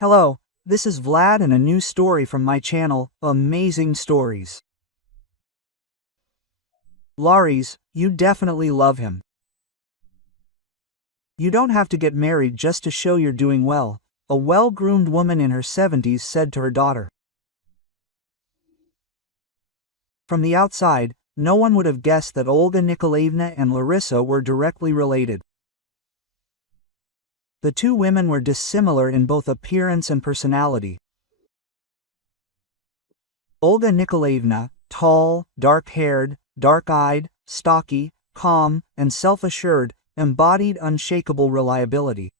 Hello, this is Vlad and a new story from my channel, Amazing Stories. Laris, you definitely love him. You don't have to get married just to show you're doing well, a well-groomed woman in her 70s said to her daughter. From the outside, no one would have guessed that Olga Nikolaevna and Larissa were directly related. The two women were dissimilar in both appearance and personality. Olga Nikolaevna, tall, dark-haired, dark-eyed, stocky, calm, and self-assured, embodied unshakable reliability.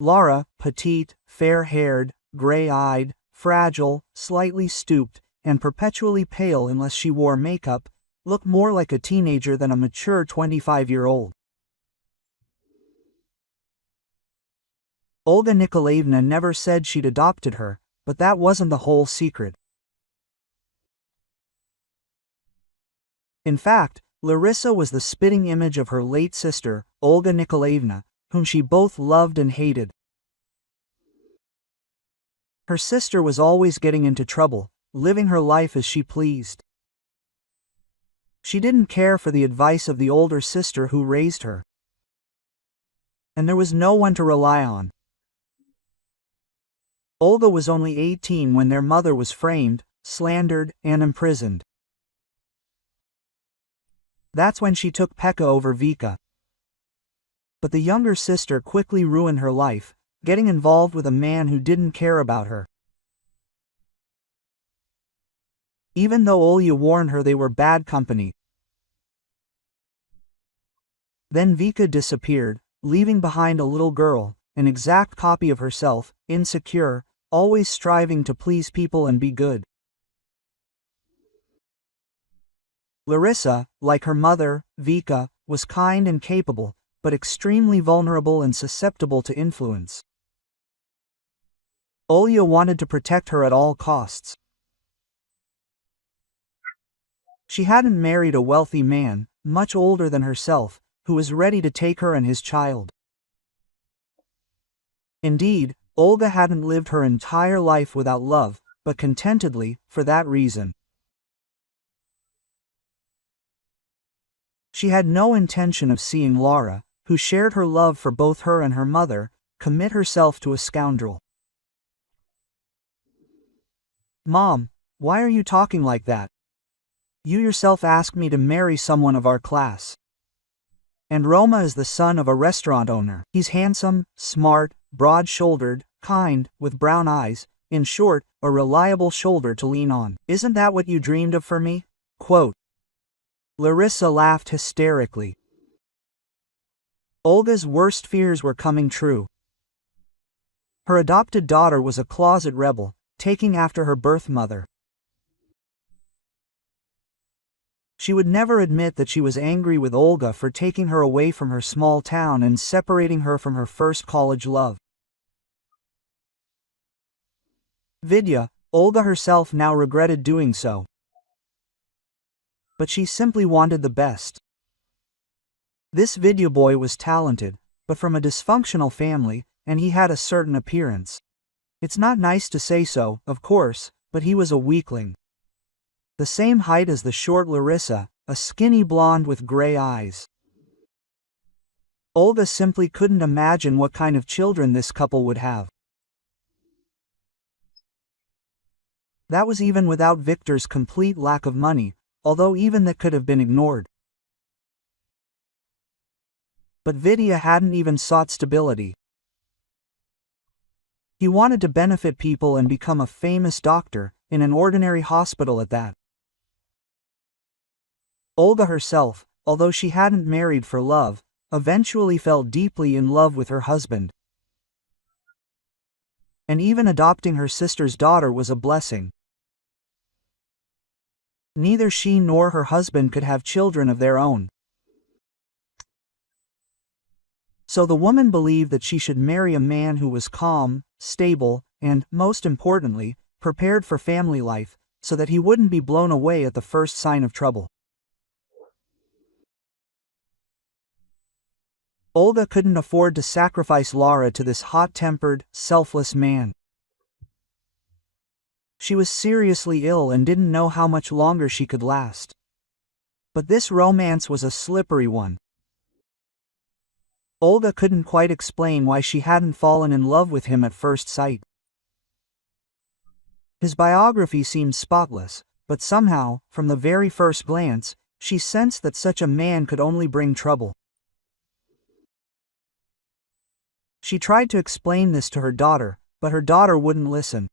Lara, petite, fair-haired, gray-eyed, fragile, slightly stooped, and perpetually pale unless she wore makeup, looked more like a teenager than a mature 25-year-old. Olga Nikolaevna never said she'd adopted her, but that wasn't the whole secret. In fact, Larissa was the spitting image of her late sister, Olga Nikolaevna, whom she both loved and hated. Her sister was always getting into trouble, living her life as she pleased. She didn't care for the advice of the older sister who raised her. And there was no one to rely on. Olga was only 18 when their mother was framed, slandered, and imprisoned. That's when she took Pekka over Vika. But the younger sister quickly ruined her life, getting involved with a man who didn't care about her. Even though Olya warned her they were bad company. Then Vika disappeared, leaving behind a little girl, an exact copy of herself, insecure, always striving to please people and be good. Larissa, like her mother, Vika, was kind and capable, but extremely vulnerable and susceptible to influence. Olya wanted to protect her at all costs. She hadn't married a wealthy man, much older than herself, who was ready to take her and his child. Indeed, Olga hadn't lived her entire life without love, but contentedly, for that reason. She had no intention of seeing Lara, who shared her love for both her and her mother, commit herself to a scoundrel. "Mom, why are you talking like that? You yourself asked me to marry someone of our class. And Roma is the son of a restaurant owner. He's handsome, smart, broad-shouldered, kind, with brown eyes, in short, a reliable shoulder to lean on. Isn't that what you dreamed of for me?" Quote. Larissa laughed hysterically. Olga's worst fears were coming true. Her adopted daughter was a closet rebel, taking after her birth mother. She would never admit that she was angry with Olga for taking her away from her small town and separating her from her first college love. Vidya, Olga herself now regretted doing so. But she simply wanted the best. This Vidya boy was talented, but from a dysfunctional family, and he had a certain appearance. It's not nice to say so, of course, but he was a weakling. The same height as the short Larissa, a skinny blonde with gray eyes. Olga simply couldn't imagine what kind of children this couple would have. That was even without Victor's complete lack of money, although even that could have been ignored. But Vidya hadn't even sought stability. He wanted to benefit people and become a famous doctor, in an ordinary hospital at that. Olga herself, although she hadn't married for love, eventually fell deeply in love with her husband. And even adopting her sister's daughter was a blessing. Neither she nor her husband could have children of their own. So the woman believed that she should marry a man who was calm, stable, and, most importantly, prepared for family life, so that he wouldn't be blown away at the first sign of trouble. Olga couldn't afford to sacrifice Lara to this hot-tempered, selfless man. She was seriously ill and didn't know how much longer she could last. But this romance was a slippery one. Olga couldn't quite explain why she hadn't fallen in love with him at first sight. His biography seemed spotless, but somehow, from the very first glance, she sensed that such a man could only bring trouble. She tried to explain this to her daughter, but her daughter wouldn't listen.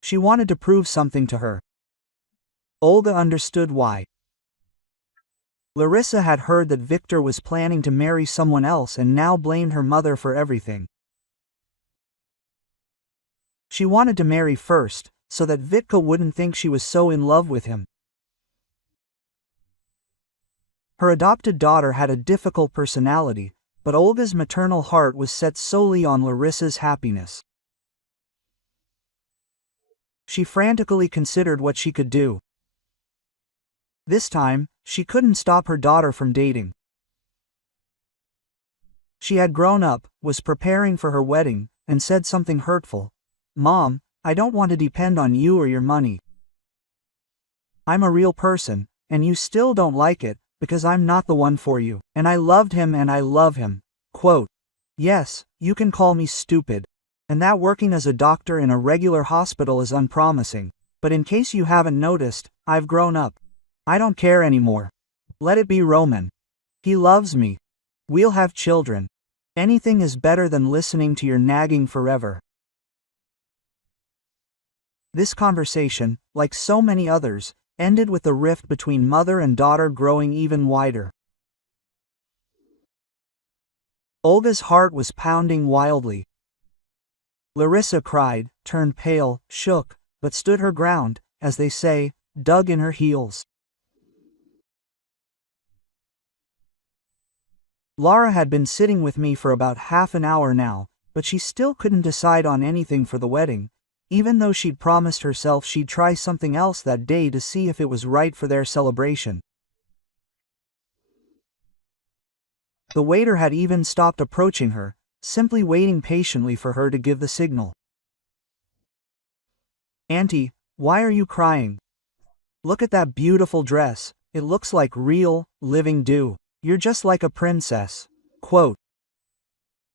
She wanted to prove something to her. Olga understood why. Larissa had heard that Victor was planning to marry someone else and now blamed her mother for everything. She wanted to marry first, so that Vitka wouldn't think she was so in love with him. Her adopted daughter had a difficult personality, but Olga's maternal heart was set solely on Larissa's happiness. She frantically considered what she could do. This time, she couldn't stop her daughter from dating. She had grown up, was preparing for her wedding, and said something hurtful. "Mom, I don't want to depend on you or your money. I'm a real person, and you still don't like it, because I'm not the one for you, and I loved him and I love him." Quote, "Yes, you can call me stupid, and that working as a doctor in a regular hospital is unpromising, but in case you haven't noticed, I've grown up. I don't care anymore. Let it be Roman. He loves me. We'll have children. Anything is better than listening to your nagging forever." This conversation, like so many others, ended with the rift between mother and daughter growing even wider. Olga's heart was pounding wildly. Larissa cried, turned pale, shook, but stood her ground, as they say, dug in her heels. Lara had been sitting with me for about half an hour now, but she still couldn't decide on anything for the wedding, even though she'd promised herself she'd try something else that day to see if it was right for their celebration. The waiter had even stopped approaching her, simply waiting patiently for her to give the signal. "Auntie, why are you crying? Look at that beautiful dress, it looks like real, living dew. You're just like a princess." Quote.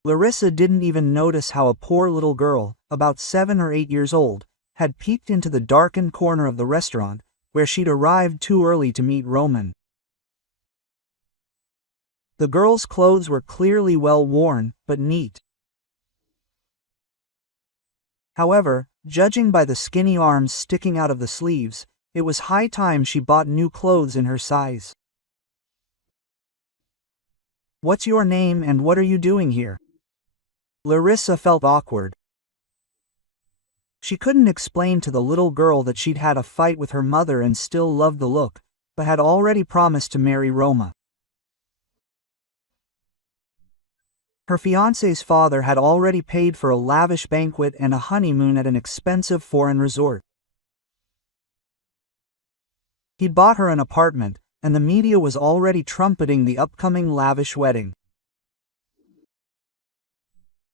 Larissa didn't even notice how a poor little girl, about 7 or 8 years old, had peeked into the darkened corner of the restaurant, where she'd arrived too early to meet Roman. The girl's clothes were clearly well worn, but neat. However, judging by the skinny arms sticking out of the sleeves, it was high time she bought new clothes in her size. "What's your name and what are you doing here?" Larissa felt awkward. She couldn't explain to the little girl that she'd had a fight with her mother and still loved the look, but had already promised to marry Roma. Her fiancé's father had already paid for a lavish banquet and a honeymoon at an expensive foreign resort. He'd bought her an apartment, and the media was already trumpeting the upcoming lavish wedding.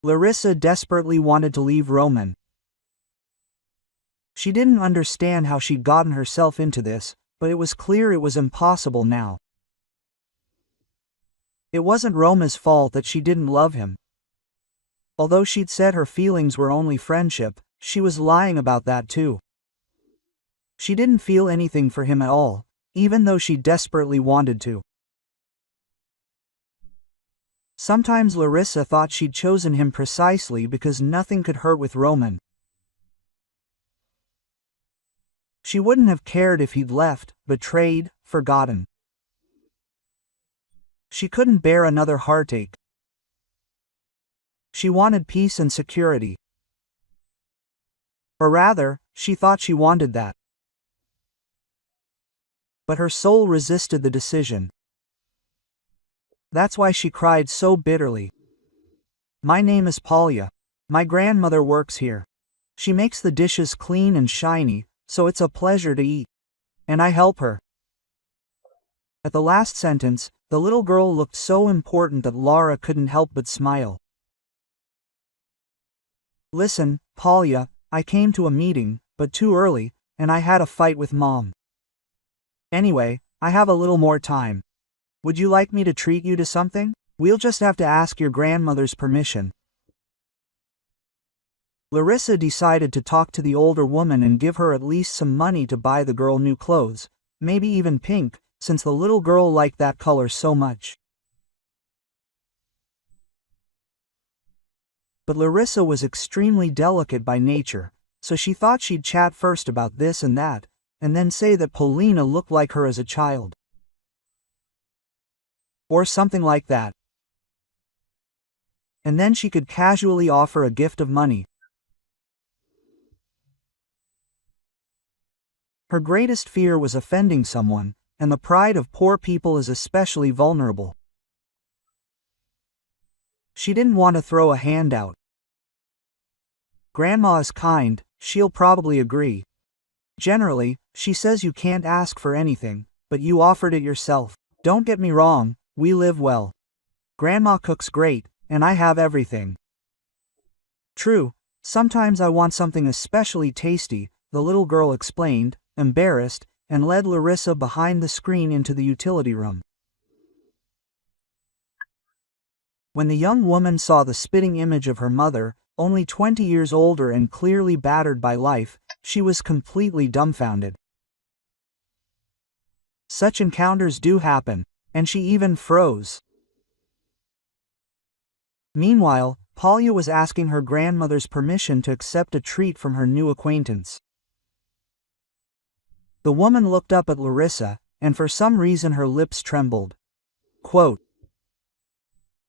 Larissa desperately wanted to leave Roman. She didn't understand how she'd gotten herself into this, but it was clear it was impossible now. It wasn't Roma's fault that she didn't love him. Although she'd said her feelings were only friendship, she was lying about that too. She didn't feel anything for him at all, even though she desperately wanted to. Sometimes Larissa thought she'd chosen him precisely because nothing could hurt with Roman. She wouldn't have cared if he'd left, betrayed, forgotten. She couldn't bear another heartache. She wanted peace and security. Or rather, she thought she wanted that. But her soul resisted the decision. That's why she cried so bitterly. "My name is Polya. My grandmother works here. She makes the dishes clean and shiny, so it's a pleasure to eat. And I help her." At the last sentence, The little girl looked so important that Laura couldn't help but smile. Listen, Polya, I came to a meeting, but too early, and I had a fight with Mom. Anyway, I have a little more time. Would you like me to treat you to something? We'll just have to ask your grandmother's permission. Larissa decided to talk to the older woman and give her at least some money to buy the girl new clothes, maybe even pink, since the little girl liked that color so much. But Larissa was extremely delicate by nature, so she thought she'd chat first about this and that, and then say that Polina looked like her as a child. Or something like that. And then she could casually offer a gift of money. Her greatest fear was offending someone, and the pride of poor people is especially vulnerable. She didn't want to throw a hand out. Grandma is kind, she'll probably agree. Generally, she says you can't ask for anything, but you offered it yourself. Don't get me wrong, we live well. Grandma cooks great, and I have everything. True, sometimes I want something especially tasty, the little girl explained, embarrassed, and led Larissa behind the screen into the utility room. When the young woman saw the spitting image of her mother, only 20 years older and clearly battered by life, she was completely dumbfounded. Such encounters do happen, and she even froze. Meanwhile, Polya was asking her grandmother's permission to accept a treat from her new acquaintance. The woman looked up at Larissa, and for some reason her lips trembled. Quote,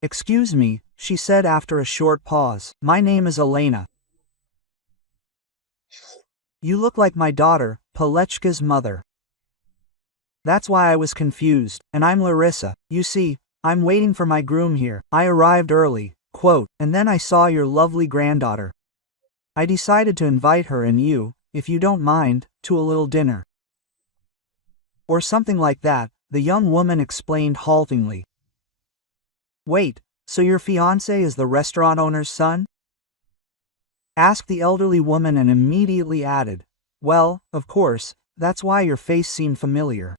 "Excuse me," she said after a short pause. "My name is Elena. You look like my daughter, Palechka's mother. That's why I was confused, and I'm Larissa. You see, I'm waiting for my groom here. I arrived early." Quote, "And then I saw your lovely granddaughter. I decided to invite her and you, if you don't mind, to a little dinner." Or something like that, the young woman explained haltingly. "Wait, so your fiancé is the restaurant owner's son?" asked the elderly woman and immediately added, "Well, of course, that's why your face seemed familiar.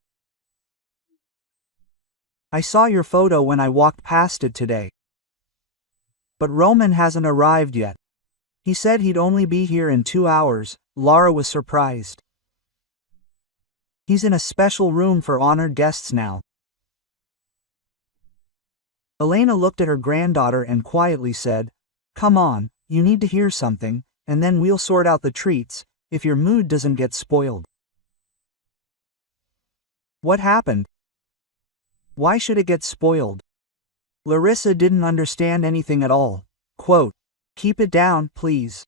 I saw your photo when I walked past it today. But Roman hasn't arrived yet. He said he'd only be here in 2 hours." Laura was surprised. "He's in a special room for honored guests now." Elena looked at her granddaughter and quietly said, "Come on, you need to hear something, and then we'll sort out the treats, if your mood doesn't get spoiled." What happened? Why should it get spoiled? Larissa didn't understand anything at all. Quote, "Keep it down, please.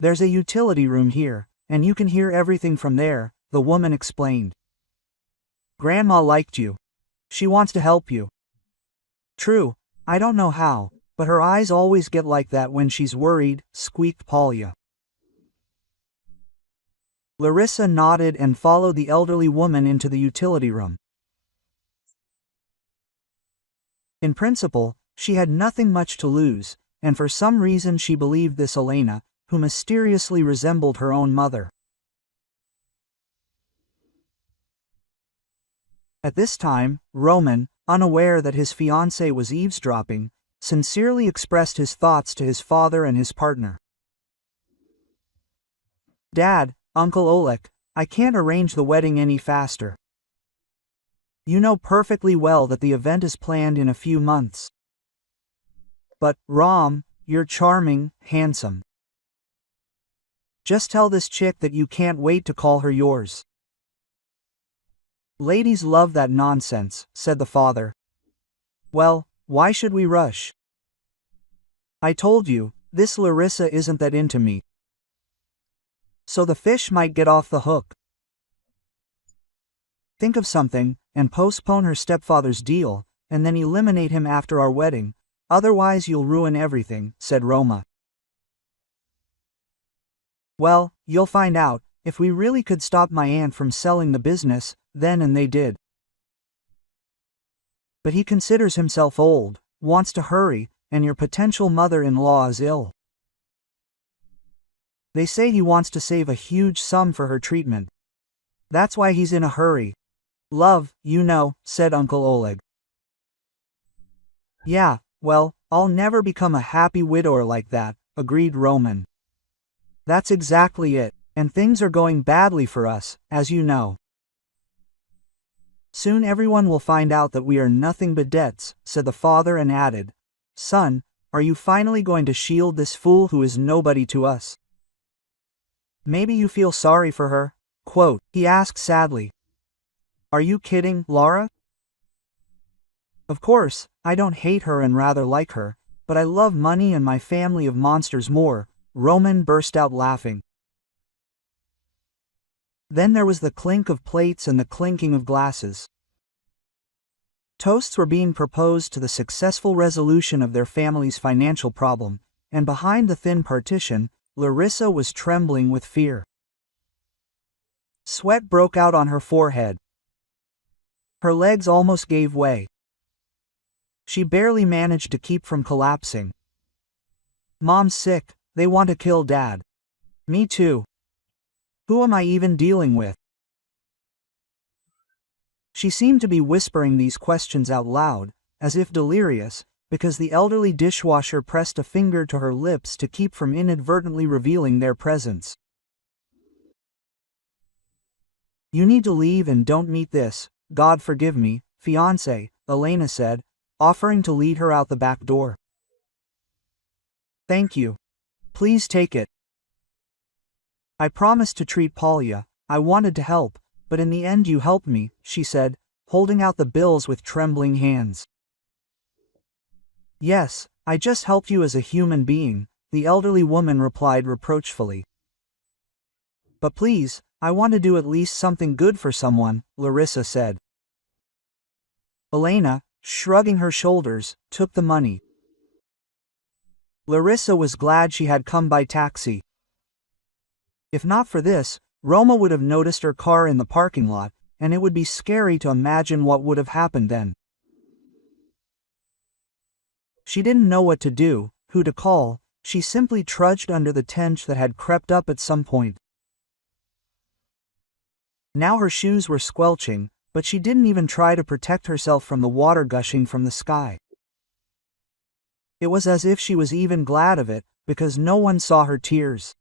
There's a utility room here, and you can hear everything from there," the woman explained. "Grandma liked you. She wants to help you." "True, I don't know how, but her eyes always get like that when she's worried," squeaked Polya. Larissa nodded and followed the elderly woman into the utility room. In principle, she had nothing much to lose, and for some reason she believed this Elena, who mysteriously resembled her own mother. At this time, Roman, unaware that his fiancée was eavesdropping, sincerely expressed his thoughts to his father and his partner. "Dad, Uncle Oleg, I can't arrange the wedding any faster. You know perfectly well that the event is planned in a few months. But, Rom, you're charming, handsome. Just tell this chick that you can't wait to call her yours." "Ladies love that nonsense," said the father. "Well, why should we rush? I told you, this Larissa isn't that into me. So the fish might get off the hook. Think of something, and postpone her stepfather's deal, and then eliminate him after our wedding, otherwise you'll ruin everything," said Roma. "Well, you'll find out. If we really could stop my aunt from selling the business, then and they did." But he considers himself old, wants to hurry, and your potential mother-in-law is ill. They say he wants to save a huge sum for her treatment. That's why he's in a hurry. Love, you know, said Uncle Oleg. Yeah, well, I'll never become a happy widower like that, agreed Roman. That's exactly it, and things are going badly for us, as you know. Soon everyone will find out that we are nothing but debts, said the father and added, Son, are you finally going to shield this fool who is nobody to us? Maybe you feel sorry for her? Quote, he asked sadly. Are you kidding, Laura? Of course, I don't hate her and rather like her, but I love money and my family of monsters more, Roman burst out laughing. Then there was the clink of plates and the clinking of glasses. Toasts were being proposed to the successful resolution of their family's financial problem, and behind the thin partition, Larissa was trembling with fear. Sweat broke out on her forehead. Her legs almost gave way. She barely managed to keep from collapsing. Mom's sick, they want to kill Dad. Me too. Who am I even dealing with? She seemed to be whispering these questions out loud, as if delirious, because the elderly dishwasher pressed a finger to her lips to keep from inadvertently revealing their presence. You need to leave and don't meet this, God forgive me, fiancé, Elena said, offering to lead her out the back door. Thank you. Please take it. I promised to treat Polya, I wanted to help, but in the end you helped me, she said, holding out the bills with trembling hands. Yes, I just helped you as a human being, the elderly woman replied reproachfully. But please, I want to do at least something good for someone, Larissa said. Elena, shrugging her shoulders, took the money. Larissa was glad she had come by taxi. If not for this, Roma would have noticed her car in the parking lot, and it would be scary to imagine what would have happened then. She didn't know what to do, who to call, she simply trudged under the tension that had crept up at some point. Now her shoes were squelching, but she didn't even try to protect herself from the water gushing from the sky. It was as if she was even glad of it, because no one saw her tears.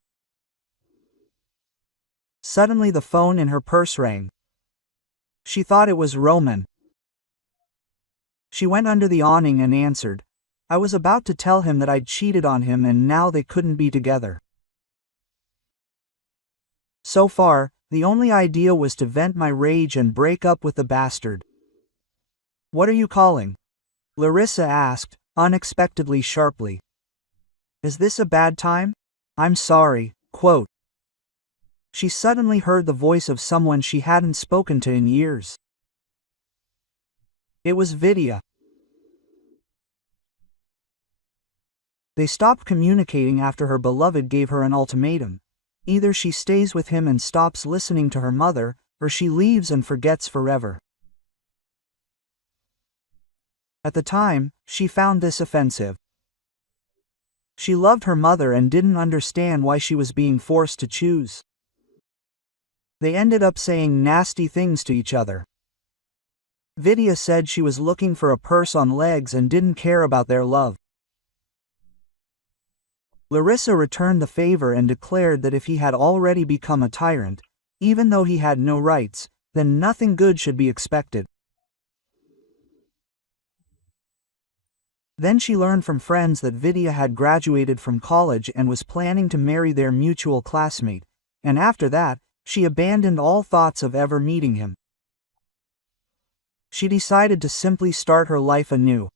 Suddenly the phone in her purse rang. She thought it was Roman. She went under the awning and answered. I was about to tell him that I'd cheated on him and now they couldn't be together. So far, the only idea was to vent my rage and break up with the bastard. What are you calling? Larissa asked, unexpectedly sharply. Is this a bad time? I'm sorry, quote. She suddenly heard the voice of someone she hadn't spoken to in years. It was Vidya. They stopped communicating after her beloved gave her an ultimatum. Either she stays with him and stops listening to her mother, or she leaves and forgets forever. At the time, she found this offensive. She loved her mother and didn't understand why she was being forced to choose. They ended up saying nasty things to each other. Vidya said she was looking for a purse on legs and didn't care about their love. Larissa returned the favor and declared that if he had already become a tyrant, even though he had no rights, then nothing good should be expected. Then she learned from friends that Vidya had graduated from college and was planning to marry their mutual classmate, and after that, she abandoned all thoughts of ever meeting him. She decided to simply start her life anew.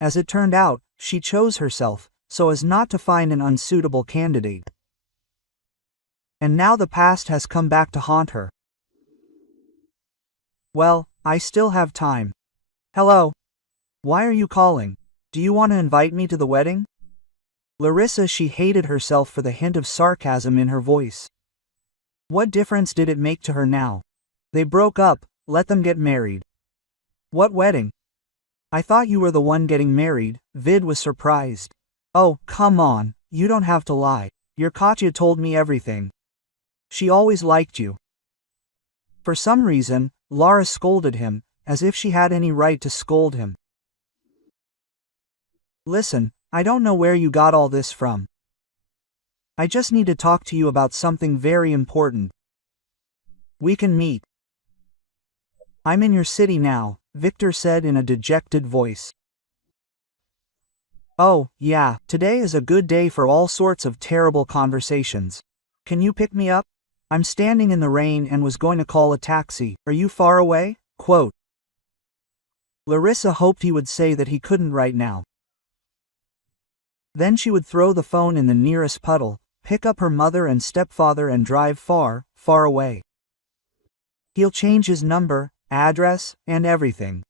As it turned out, she chose herself, so as not to find an unsuitable candidate. And now the past has come back to haunt her. Well, I still have time. Hello? Why are you calling? Do you want to invite me to the wedding? Larissa, she hated herself for the hint of sarcasm in her voice. What difference did it make to her now? They broke up, let them get married. What wedding? I thought you were the one getting married. Vid was surprised. Oh, come on, you don't have to lie. Your Katya told me everything. She always liked you. For some reason, Lara scolded him, as if she had any right to scold him. Listen, I don't know where you got all this from. I just need to talk to you about something very important. We can meet. I'm in your city now, Victor said in a dejected voice. Oh, yeah, today is a good day for all sorts of terrible conversations. Can you pick me up? I'm standing in the rain and was going to call a taxi. Are you far away? Quote. Larissa hoped he would say that he couldn't right now. Then she would throw the phone in the nearest puddle, pick up her mother and stepfather and drive far, far away. He'll change his number, address, and everything.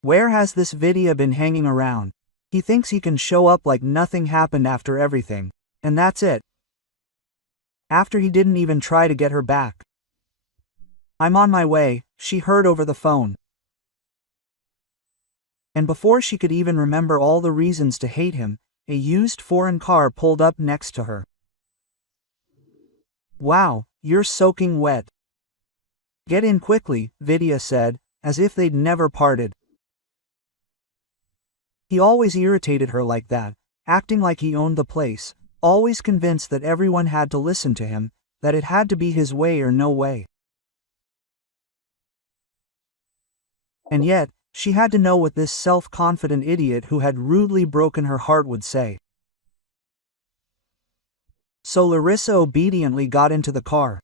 Where has this Vidya been hanging around? He thinks he can show up like nothing happened after everything, and that's it. After he didn't even try to get her back. I'm on my way, she heard over the phone. And before she could even remember all the reasons to hate him, a used foreign car pulled up next to her. Wow, you're soaking wet. Get in quickly, Vidya said, as if they'd never parted. He always irritated her like that, acting like he owned the place, always convinced that everyone had to listen to him, that it had to be his way or no way. And yet, she had to know what this self-confident idiot who had rudely broken her heart would say. So Larissa obediently got into the car.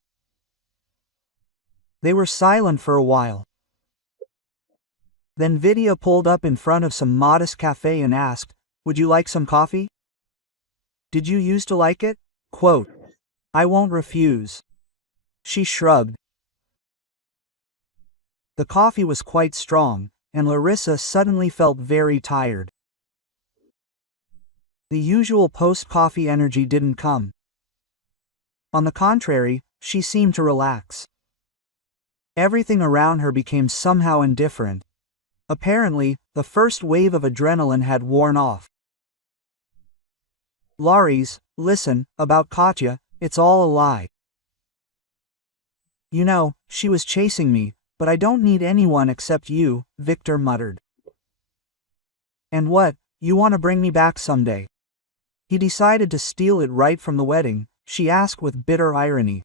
They were silent for a while. Then Vidya pulled up in front of some modest cafe and asked, "Would you like some coffee?" "Did you used to like it?" Quote. "I won't refuse." She shrugged. The coffee was quite strong, and Larissa suddenly felt very tired. The usual post-coffee energy didn't come. On the contrary, she seemed to relax. Everything around her became somehow indifferent. Apparently, the first wave of adrenaline had worn off. "Laris, listen, about Katya, it's all a lie. You know, she was chasing me, but I don't need anyone except you," Victor muttered. "And what, you want to bring me back someday? He decided to steal it right from the wedding," she asked with bitter irony.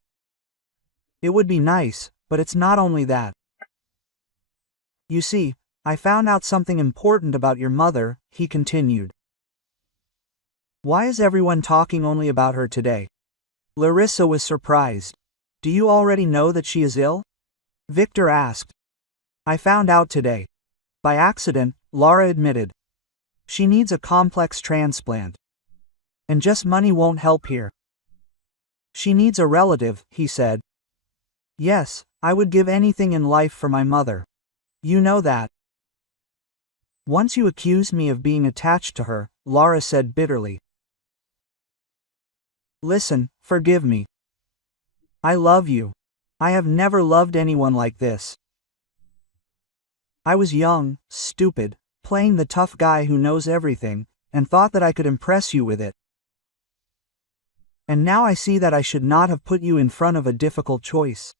"It would be nice, but it's not only that. You see, I found out something important about your mother," he continued. "Why is everyone talking only about her today?" Larissa was surprised. "Do you already know that she is ill?" Victor asked. "I found out today. By accident," Lara admitted. "She needs a complex transplant. And just money won't help here. She needs a relative," he said. "Yes, I would give anything in life for my mother. You know that." "Once you accused me of being attached to her," Lara said bitterly. "Listen, forgive me. I love you. I have never loved anyone like this. I was young, stupid, playing the tough guy who knows everything, and thought that I could impress you with it. And now I see that I should not have put you in front of a difficult choice.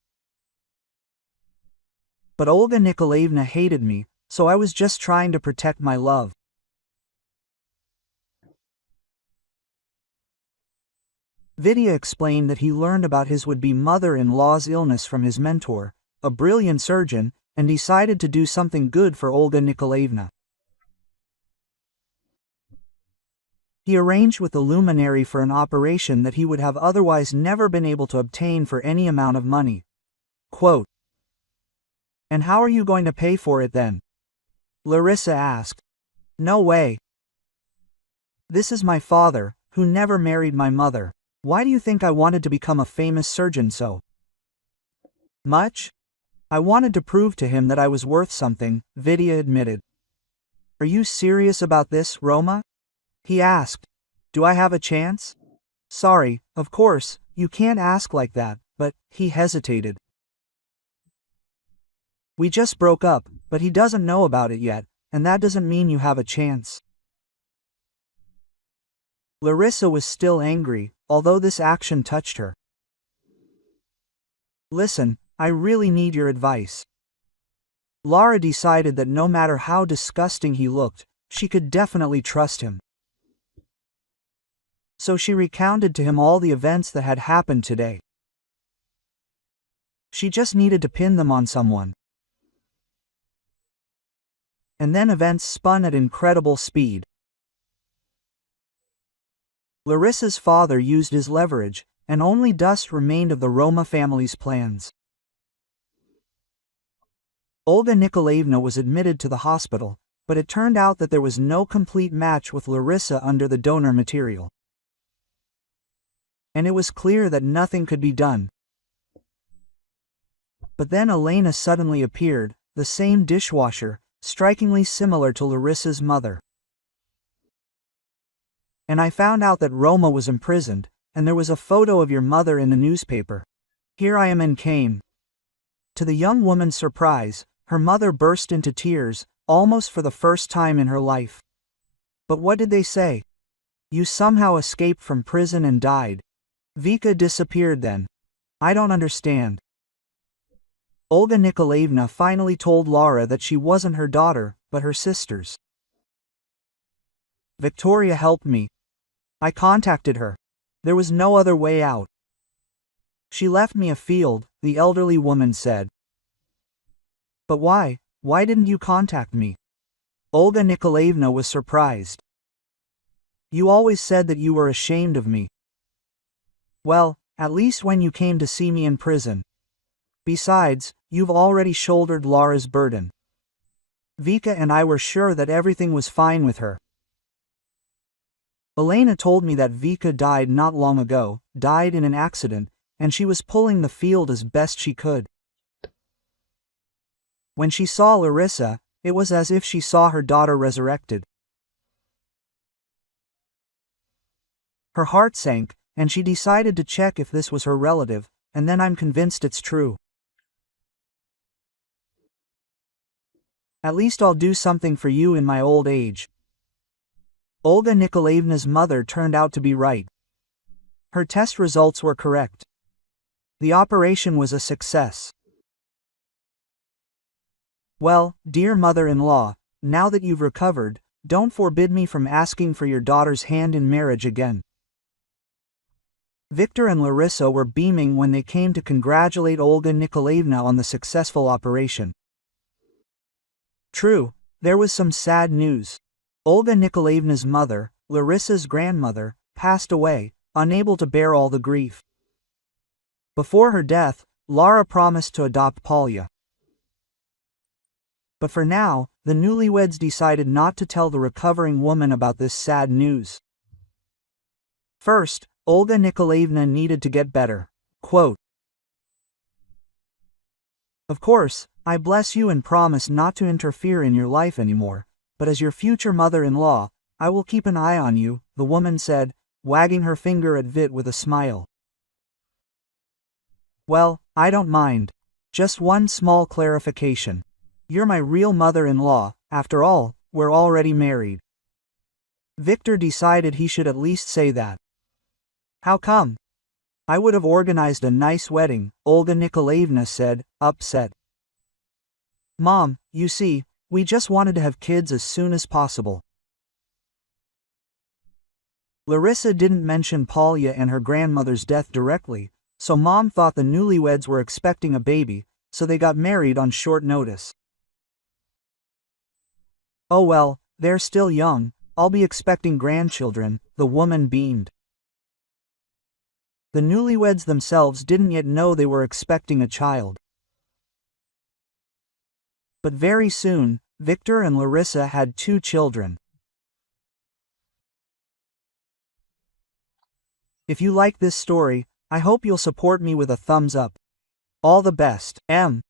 But Olga Nikolaevna hated me, so I was just trying to protect my love." Vidya explained that he learned about his would-be mother-in-law's illness from his mentor, a brilliant surgeon, and decided to do something good for Olga Nikolaevna. He arranged with the luminary for an operation that he would have otherwise never been able to obtain for any amount of money. Quote. "And how are you going to pay for it then?" Larissa asked. "No way. This is my father, who never married my mother. Why do you think I wanted to become a famous surgeon so much? I wanted to prove to him that I was worth something," Vidya admitted. "Are you serious about this, Roma?" he asked. "Do I have a chance?" "Sorry, of course, you can't ask like that, but," he hesitated. "We just broke up, But he doesn't know about it yet, and that doesn't mean you have a chance. Larissa was still angry, although this action touched her. Listen, I really need your advice. Lara decided that no matter how disgusting he looked, she could definitely trust him. So she recounted to him all the events that had happened today. She just needed to pin them on someone. And then events spun at incredible speed. Larissa's father used his leverage, and only dust remained of the Roma family's plans. Olga Nikolaevna was admitted to the hospital, but it turned out that there was no complete match with Larissa under the donor material. And it was clear that nothing could be done. But then Elena suddenly appeared, the same dishwasher, strikingly similar to Larissa's mother. And I found out that Roma was imprisoned, and there was a photo of your mother in the newspaper. Here I am and came. To the young woman's surprise, her mother burst into tears, almost for the first time in her life. But what did they say? You somehow escaped from prison and died. Vika disappeared then. I don't understand. Olga Nikolaevna finally told Lara that she wasn't her daughter, but her sister's. Victoria helped me. I contacted her. There was no other way out. She left me a field, the elderly woman said. But why? Why didn't you contact me? Olga Nikolaevna was surprised. You always said that you were ashamed of me. Well, at least when you came to see me in prison. Besides, you've already shouldered Lara's burden. Vika and I were sure that everything was fine with her. Elena told me that Vika died not long ago, died in an accident, and she was pulling the field as best she could. When she saw Larissa, it was as if she saw her daughter resurrected. Her heart sank, and she decided to check if this was her relative, and then I'm convinced it's true. At least I'll do something for you in my old age. Olga Nikolaevna's mother turned out to be right. Her test results were correct. The operation was a success. Well, dear mother-in-law, now that you've recovered, don't forbid me from asking for your daughter's hand in marriage again. Victor and Larissa were beaming when they came to congratulate Olga Nikolaevna on the successful operation. True, there was some sad news. Olga Nikolaevna's mother, Larissa's grandmother, passed away, unable to bear all the grief. Before her death, Lara promised to adopt Polya. But for now, the newlyweds decided not to tell the recovering woman about this sad news. First, Olga Nikolaevna needed to get better. Quote, Of course, I bless you and promise not to interfere in your life anymore, but as your future mother-in-law, I will keep an eye on you, the woman said, wagging her finger at Vit with a smile. Well, I don't mind. Just one small clarification. You're my real mother-in-law, after all, we're already married. Victor decided he should at least say that. How come? I would have organized a nice wedding, Olga Nikolaevna said, upset. Mom, you see, we just wanted to have kids as soon as possible. Larissa didn't mention Polya and her grandmother's death directly, so Mom thought the newlyweds were expecting a baby, so they got married on short notice. Oh well, they're still young, I'll be expecting grandchildren, the woman beamed. The newlyweds themselves didn't yet know they were expecting a child. But very soon, Victor and Larissa had 2 children. If you like this story, I hope you'll support me with a thumbs up. All the best, M.